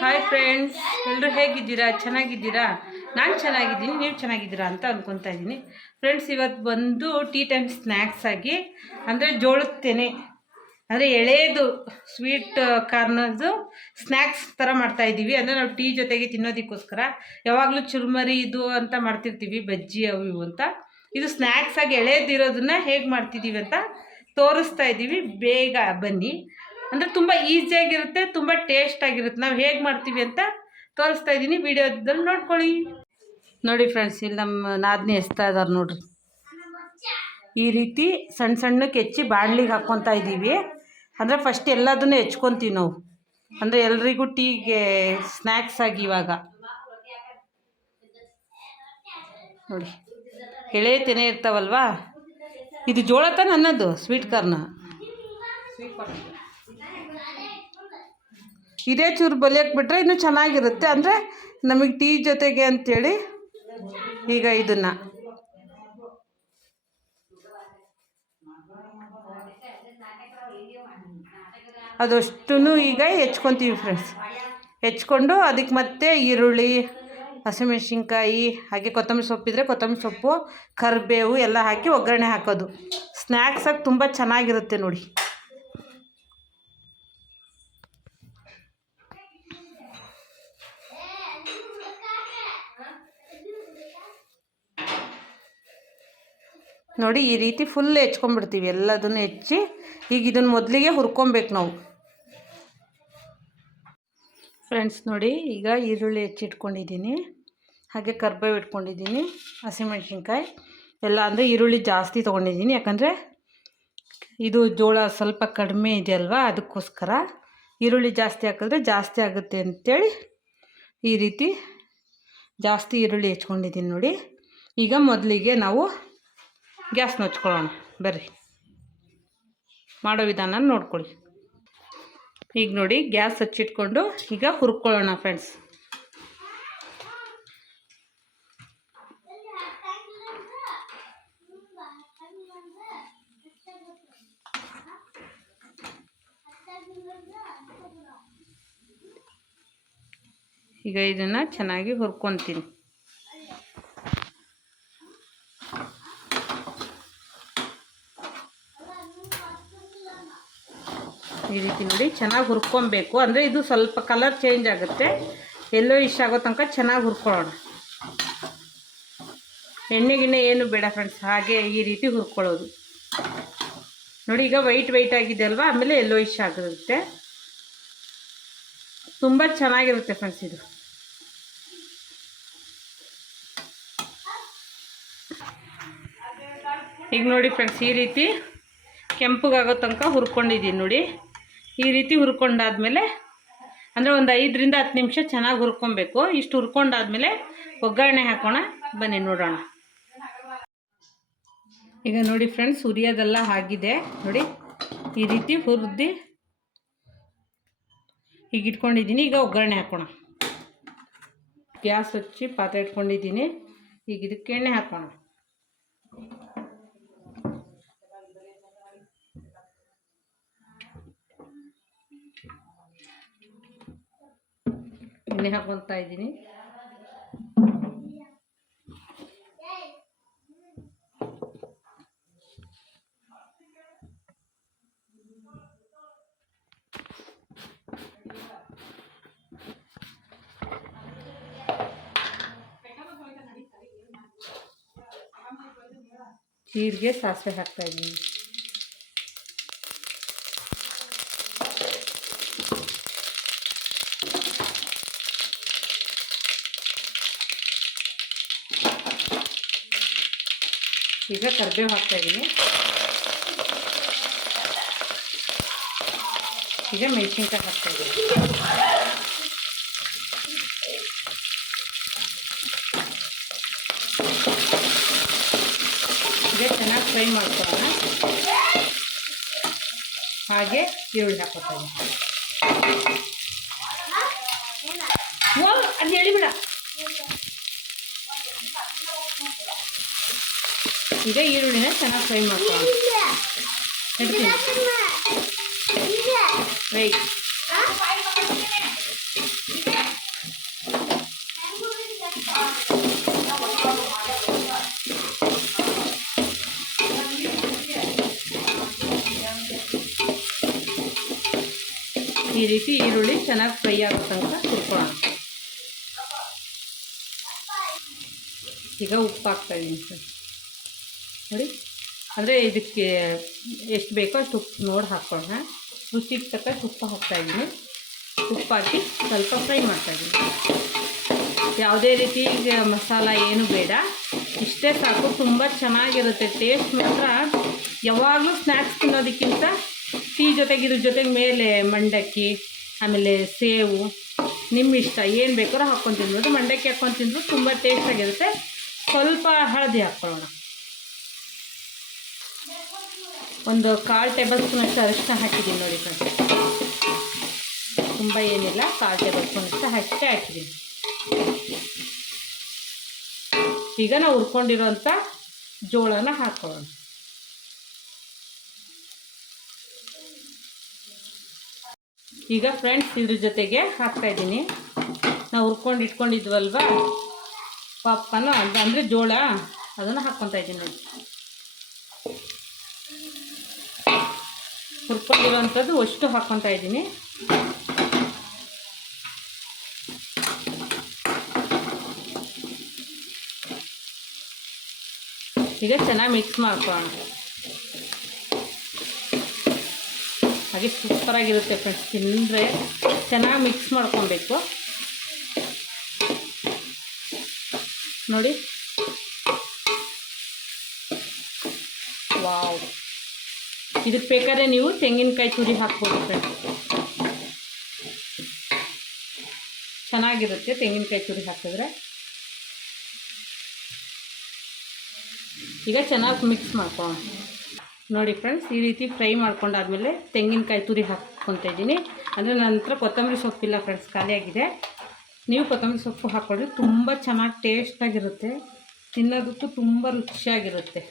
Hi friends, ಎಲ್ಲರೂ ಹೇಗಿದ್ದೀರಾ? ಚೆನ್ನಾಗಿದ್ದೀರಾ? ನಾನು ಚೆನ್ನಾಗಿದ್ದೀನಿ, ನೀವು ಚೆನ್ನಾಗಿದ್ದೀರಾ ಅಂತ ಅಂದ್ಕೊತಾ ಇದ್ದೀನಿ. ಫ್ರೆಂಡ್ಸ್, ಇವತ್ತು ಬಂದು ಟೀ ಟೈಮ್ ಸ್ನ್ಯಾಕ್ಸ್ ಆಗಿ ಅಂದರೆ ಜೋಳದ ತೆನೆ ಅಂದರೆ ಎಳೆದು ಸ್ವೀಟ್ ಕಾರ್ನದು ಸ್ನ್ಯಾಕ್ಸ್ ಥರ ಮಾಡ್ತಾಯಿದ್ದೀವಿ. ಅಂದರೆ ನಾವು ಟೀ ಜೊತೆಗೆ ತಿನ್ನೋದಕ್ಕೋಸ್ಕರ ಯಾವಾಗಲೂ ಚುರುಮರಿ ಇದು ಅಂತ ಮಾಡ್ತಿರ್ತೀವಿ, ಬಜ್ಜಿ ಅವು ಇವು ಅಂತ. ಇದು ಸ್ನ್ಯಾಕ್ಸ್ ಆಗಿ ಎಳೆದಿರೋದನ್ನ ಹೇಗೆ ಮಾಡ್ತಿದ್ದೀವಿ ಅಂತ ತೋರಿಸ್ತಾ ಇದ್ದೀವಿ. ಬೇಗ ಬನ್ನಿ. ಅಂದರೆ ತುಂಬ ಈಸಿಯಾಗಿರುತ್ತೆ, ತುಂಬ ಟೇಸ್ಟಾಗಿರುತ್ತೆ. ನಾವು ಹೇಗೆ ಮಾಡ್ತೀವಿ ಅಂತ ತೋರಿಸ್ತಾ ಇದ್ದೀನಿ, ವಿಡಿಯೋದಲ್ಲಿ ನೋಡ್ಕೊಳ್ಳಿ. ನೋಡಿ ಫ್ರೆಂಡ್ಸ್, ಇಲ್ಲಿ ನಮ್ಮ ನಾದಿನಿ ಎಸ್ತಾ ಇದ್ದಾರೆ ನೋಡ್ರಿ. ಈ ರೀತಿ ಸಣ್ಣ ಸಣ್ಣಕ್ಕೆ ಹೆಚ್ಚಿ ಬಾಣಲಿಗೆ ಹಾಕ್ಕೊತಾ ಇದ್ದೀವಿ. ಅಂದರೆ ಫಸ್ಟ್ ಎಲ್ಲದನ್ನೂ ಹೆಚ್ಕೊತೀವಿ ನಾವು, ಅಂದರೆ ಎಲ್ರಿಗೂ ಟೀಗೆ ಸ್ನ್ಯಾಕ್ಸ್ ಆಗಿ. ಇವಾಗ ನೋಡಿ, ಎಳೆ ತೆನೆ ಇರ್ತಾವಲ್ವಾ, ಇದು ಜೋಳ ತಾನೆ ಅನ್ನೋದು ಸ್ವೀಟ್ ಕಾರ್ನ. ಇದೇ ಚೂರು ಬಲಿಯಕ್ಕೆ ಬಿಟ್ಟರೆ ಇನ್ನೂ ಚೆನ್ನಾಗಿರುತ್ತೆ, ಅಂದರೆ ನಮಗೆ ಟೀ ಜೊತೆಗೆ ಅಂಥೇಳಿ. ಈಗ ಇದನ್ನು ಅದಷ್ಟು ಈಗ ಹೆಚ್ಕೊತೀವಿ ಫ್ರೆಂಡ್ಸ್. ಹೆಚ್ಕೊಂಡು ಅದಕ್ಕೆ ಮತ್ತೆ ಈರುಳ್ಳಿ, ಹಸಿಮೆಣ್ಸಿನ್ಕಾಯಿ, ಹಾಗೆ ಕೊತ್ತಂಬರಿ ಸೊಪ್ಪಿದ್ರೆ ಕೊತ್ತಂಬರಿ ಸೊಪ್ಪು, ಕರಿಬೇವು ಎಲ್ಲ ಹಾಕಿ ಒಗ್ಗರಣೆ ಹಾಕೋದು. ಸ್ನ್ಯಾಕ್ಸಾಗಿ ತುಂಬ ಚೆನ್ನಾಗಿರುತ್ತೆ ನೋಡಿ. ನೋಡಿ, ಈ ರೀತಿ ಫುಲ್ ಹೆಚ್ಕೊಂಡ್ಬಿಡ್ತೀವಿ, ಎಲ್ಲದನ್ನು ಹೆಚ್ಚಿ. ಈಗ ಇದನ್ನು ಮೊದಲಿಗೆ ಹುರ್ಕೊಬೇಕು ನಾವು ಫ್ರೆಂಡ್ಸ್. ನೋಡಿ, ಈಗ ಈರುಳ್ಳಿ ಹೆಚ್ಚಿಟ್ಕೊಂಡಿದ್ದೀನಿ, ಹಾಗೆ ಕರಿಬೇವು ಇಟ್ಕೊಂಡಿದ್ದೀನಿ, ಹಸಿಮೆಣ್ಸಿನ್ಕಾಯಿ ಎಲ್ಲ. ಅಂದರೆ ಈರುಳ್ಳಿ ಜಾಸ್ತಿ ತೊಗೊಂಡಿದ್ದೀನಿ, ಯಾಕಂದರೆ ಇದು ಜೋಳ ಸ್ವಲ್ಪ ಕಡಿಮೆ ಇದೆಯಲ್ವಾ, ಅದಕ್ಕೋಸ್ಕರ ಈರುಳ್ಳಿ ಜಾಸ್ತಿ ಹಾಕಿದ್ರೆ ಜಾಸ್ತಿ ಆಗುತ್ತೆ ಅಂಥೇಳಿ ಈ ರೀತಿ ಜಾಸ್ತಿ ಈರುಳ್ಳಿ ಹೆಚ್ಕೊಂಡಿದ್ದೀನಿ ನೋಡಿ. ಈಗ ಮೊದಲಿಗೆ ನಾವು ಗ್ಯಾಸ್ನ ಹಚ್ಕೊಳ್ಳೋಣ. ಬರ್ರಿ, ಮಾಡೋ ವಿಧಾನ ನೋಡ್ಕೊಳ್ಳಿ. ಈಗ ನೋಡಿ, ಗ್ಯಾಸ್ ಹಚ್ಚಿಟ್ಕೊಂಡು ಈಗ ಹುರ್ಕೊಳ್ಳೋಣ ಫ್ರೆಂಡ್ಸ್. ಈಗ ಇದನ್ನು ಚೆನ್ನಾಗಿ ಹುರ್ಕೊತೀನಿ. ಈ ರೀತಿ ನೋಡಿ ಚೆನ್ನಾಗಿ ಹುರ್ಕೊಬೇಕು. ಅಂದರೆ ಇದು ಸ್ವಲ್ಪ ಕಲರ್ ಚೇಂಜ್ ಆಗುತ್ತೆ, ಎಲ್ಲೋ ಇಷ್ಟ ಆಗೋ ತನಕ ಚೆನ್ನಾಗಿ ಹುರ್ಕೊಳ್ಳೋಣ. ಎಣ್ಣೆ ಗಿಣ್ಣೆ ಏನು ಬೇಡ ಫ್ರೆಂಡ್ಸ್, ಹಾಗೆ ಈ ರೀತಿ ಹುರ್ಕೊಳ್ಳೋದು ನೋಡಿ. ಈಗ ವೈಟ್ ಆಗಿದೆ ಅಲ್ವಾ, ಆಮೇಲೆ ಎಲ್ಲೋ ಇಷ್ಟ ಆಗಿರುತ್ತೆ, ತುಂಬ ಚೆನ್ನಾಗಿರುತ್ತೆ ಫ್ರೆಂಡ್ಸ್ ಇದು. ಈಗ ನೋಡಿ ಫ್ರೆಂಡ್ಸ್, ಈ ರೀತಿ ಕೆಂಪಗಾಗೋ ತನಕ ಹುರ್ಕೊಂಡಿದ್ದೀನಿ ನೋಡಿ. ಈ ರೀತಿ ಹುರ್ಕೊಂಡಾದ್ಮೇಲೆ ಅಂದರೆ ಒಂದು 5ರಿಂದ 10 ನಿಮಿಷ ಚೆನ್ನಾಗಿ ಹುರ್ಕೊಬೇಕು. ಇಷ್ಟು ಹುರ್ಕೊಂಡಾದ್ಮೇಲೆ ಒಗ್ಗರಣೆ ಹಾಕೋಣ, ಬನ್ನಿ ನೋಡೋಣ. ಈಗ ನೋಡಿ ಫ್ರೆಂಡ್ಸ್, ಹುರಿಯೋದೆಲ್ಲ ಆಗಿದೆ ನೋಡಿ. ಈ ರೀತಿ ಹುರಿದು ಈಗ ಇಟ್ಕೊಂಡಿದ್ದೀನಿ. ಈಗ ಒಗ್ಗರಣೆ ಹಾಕೋಣ. ಗ್ಯಾಸ್ ಹಚ್ಚಿ ಪಾತ್ರೆ ಇಟ್ಕೊಂಡಿದ್ದೀನಿ. ಈಗ ಇದಕ್ಕೆ ಎಣ್ಣೆ ಹಾಕೋಣ. ಎಣ್ಣೆ ಹಾಕೊತಾ ಇದ್ದೀನಿ. ಜೀರಿಗೆ, ಸಾಸಿವೆ ಹಾಕ್ತಾ ಇದ್ದೀನಿ. ಈಗ ಕರಿಬೇವು ಹಾಕ್ತಾಯಿದ್ದೀನಿ. ಈಗ ಮೆಣಸಿನ್ಕಾಯಿ ಹಾಕ್ತಾಯಿದ್ದೀನಿ. ಈಗ ಚೆನ್ನಾಗಿ ಫ್ರೈ ಮಾಡ್ಕೊಳ್ಳೋಣ. ಹಾಗೆ ಈರುಳ್ಳಿ ಹಾಕ್ಕೊತಾಯಿದ್ದೀನಿ. ಅದು ಹೇಳಿಬಿಡ. ಈಗ ಈರುಳ್ಳಿನ ಚೆನ್ನಾಗಿ ಫ್ರೈ ಮಾಡ್ಕೊಳ್ಳೋಣ. ರೈಟ್ ಈ ರೀತಿ ಈರುಳ್ಳಿ ಚೆನ್ನಾಗಿ ಫ್ರೈ ಆಗೋ ತನಕ ಹುರ್ಕೊಳ್ಳೋಣ. ಈಗ ಉಪ್ಪು ಹಾಕ್ತಾಯಿದ್ದೀನಿ ಸರ್ ನೋಡಿ. ಅಂದರೆ ಇದಕ್ಕೆ ಎಷ್ಟು ಬೇಕೋ ಅಷ್ಟು ಉಪ್ಪು ನೋಡಿ ಹಾಕ್ಕೊಳ್ಳೋಣ. ರುಚಿಗೆ ತಕ್ಕ ಉಪ್ಪು ಹಾಕ್ತಾಯಿದ್ದೀನಿ. ಉಪ್ಪು ಹಾಕಿ ಸ್ವಲ್ಪ ಫ್ರೈ ಮಾಡ್ತಾಯಿದ್ದೀನಿ. ಯಾವುದೇ ರೀತಿ ಮಸಾಲ ಏನು ಬೇಡ, ಇಷ್ಟೇ ಸಾಕು. ತುಂಬ ಚೆನ್ನಾಗಿರುತ್ತೆ. ಟೇಸ್ಟ್ ಮಾತ್ರ ಯಾವಾಗಲೂ ಸ್ನ್ಯಾಕ್ಸ್ ತಿನ್ನೋದಕ್ಕಿಂತ ಟೀ ಜೊತೆಗೆ ಇದ್ರ ಜೊತೆಗೆ ಮೇಲೆ ಮಂಡಕ್ಕಿ, ಆಮೇಲೆ ಸೇವು, ನಿಮ್ಮ ಇಷ್ಟ ಏನು ಬೇಕಾದ್ರೂ ಹಾಕ್ಕೊಂಡು ತಿನ್ಬೋದು. ಮಂಡಕ್ಕಿ ಹಾಕ್ಕೊಂಡು ತಿಂದರೂ ತುಂಬ ಟೇಸ್ಟಾಗಿರುತ್ತೆ. ಸ್ವಲ್ಪ ಹಳದಿ ಹಾಕ್ಕೊಳ್ಳೋಣ. ಒಂದು 1/4 ಟೇಬಲ್ ಸ್ಪೂನಷ್ಟು ಅರಿಶಿನ ಹಾಕಿದ್ದೀನಿ ನೋಡಿ ಫ್ರೆಂಡ್ಸ್. ತುಂಬ ಏನಿಲ್ಲ, 1/4 ಟೇಬಲ್ ಸ್ಪೂನಷ್ಟು ಅಷ್ಟೇ ಹಾಕಿದ್ದೀನಿ. ಈಗ ನಾವು ಹುರ್ಕೊಂಡಿರೋಂಥ ಜೋಳನ ಹಾಕ್ಕೊಳ್ಳೋಣ. ಈಗ ಫ್ರೆಂಡ್ಸ್ ಇದ್ರ ಜೊತೆಗೆ ಹಾಕ್ತಾಯಿದ್ದೀನಿ ನಾವು ಹುರ್ಕೊಂಡು ಇಟ್ಕೊಂಡಿದ್ವಲ್ವ ಪಾಪ್ಕಾರ್ನು, ಅಂದರೆ ಜೋಳ, ಅದನ್ನು ಹಾಕ್ಕೊತಾ ಇದ್ದೀನಿ ನೋಡಿ. ಹುರ್ಕೊಂಡಿರೋವಂಥದ್ದು ಅಷ್ಟು ಹಾಕ್ಕೊತಾ ಇದ್ದೀನಿ. ಈಗ ಚೆನ್ನಾಗಿ ಮಿಕ್ಸ್ ಮಾಡ್ಕೊಳ್ಳೋಣ. ಹಾಗೆ ಸೂಪರಾಗಿರುತ್ತೆ ಫ್ರೆಂಡ್ಸ್. ತಿಂದರೆ ಚೆನ್ನಾಗಿ ಮಿಕ್ಸ್ ಮಾಡ್ಕೊಬೇಕು ನೋಡಿ. ವಾವ್, ಇದಕ್ಕೆ ಬೇಕಾದ್ರೆ ನೀವು ತೆಂಗಿನಕಾಯಿ ತುರಿ ಹಾಕ್ಬೋದು ಫ್ರೆಂಡ್ಸ್. ಚೆನ್ನಾಗಿರುತ್ತೆ ತೆಂಗಿನಕಾಯಿ ತುರಿ ಹಾಕಿದ್ರೆ. ಈಗ ಚೆನ್ನಾಗಿ ಮಿಕ್ಸ್ ಮಾಡ್ಕೊಳ್ಳೋಣ ನೋಡಿ ಫ್ರೆಂಡ್ಸ್. ಈ ರೀತಿ ಫ್ರೈ ಮಾಡ್ಕೊಂಡಾದ್ಮೇಲೆ ತೆಂಗಿನಕಾಯಿ ತುರಿ ಹಾಕ್ಕೊತಾ ಇದ್ದೀನಿ. ಅಂದರೆ ನನ್ನ ಹತ್ರ ಕೊತ್ತಂಬರಿ ಸೊಪ್ಪಿಲ್ಲ ಫ್ರೆಂಡ್ಸ್, ಖಾಲಿಯಾಗಿದೆ. ನೀವು ಕೊತ್ತಂಬರಿ ಸೊಪ್ಪು ಹಾಕ್ಕೊಂಡ್ರೆ ತುಂಬ ಚೆನ್ನಾಗಿ ಟೇಸ್ಟಾಗಿರುತ್ತೆ. ತಿನ್ನೋದಕ್ಕೂ ತುಂಬ ರುಚಿಯಾಗಿರುತ್ತೆ.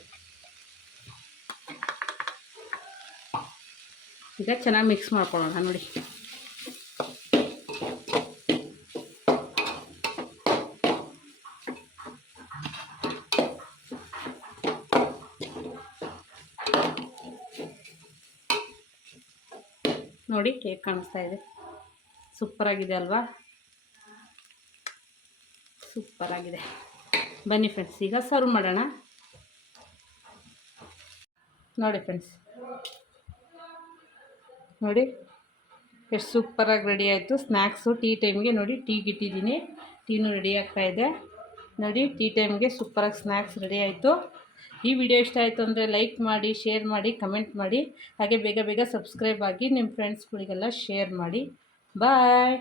ಈಗ ಚೆನ್ನಾಗಿ ಮಿಕ್ಸ್ ಮಾಡ್ಕೊಳ್ಳೋಣ ನೋಡಿ. ನೋಡಿ ಹೇಗೆ ಕಾಣಿಸ್ತಾ ಇದೆ, ಸೂಪರಾಗಿದೆ ಅಲ್ವಾ? ಸೂಪರಾಗಿದೆ. ಬನ್ನಿ ಫ್ರೆಂಡ್ಸ್, ಈಗ ಸರ್ವ್ ಮಾಡೋಣ ನೋಡಿ ಫ್ರೆಂಡ್ಸ್. ನೋಡಿ ಎಷ್ಟು ಸೂಪರಾಗಿ ರೆಡಿ ಆಯಿತು ಸ್ನ್ಯಾಕ್ಸು. ಟೀ ಟೈಮ್ಗೆ ನೋಡಿ ಟೀಗೆ ಇಟ್ಟಿದ್ದೀನಿ, ಟೀನೂ ರೆಡಿ ಆಗ್ತಾಯಿದೆ ನೋಡಿ. ಟೀ ಟೈಮ್ಗೆ ಸೂಪರಾಗಿ ಸ್ನ್ಯಾಕ್ಸ್ ರೆಡಿ ಆಯಿತು. ಈ ವಿಡಿಯೋ ಇಷ್ಟ ಆಯಿತು ಅಂದರೆ ಲೈಕ್ ಮಾಡಿ, ಶೇರ್ ಮಾಡಿ, ಕಮೆಂಟ್ ಮಾಡಿ. ಹಾಗೆ ಬೇಗ ಬೇಗ ಸಬ್ಸ್ಕ್ರೈಬ್ ಆಗಿ ನಿಮ್ಮ ಫ್ರೆಂಡ್ಸ್ಗಳಿಗೆಲ್ಲ ಶೇರ್ ಮಾಡಿ. ಬಾಯ್.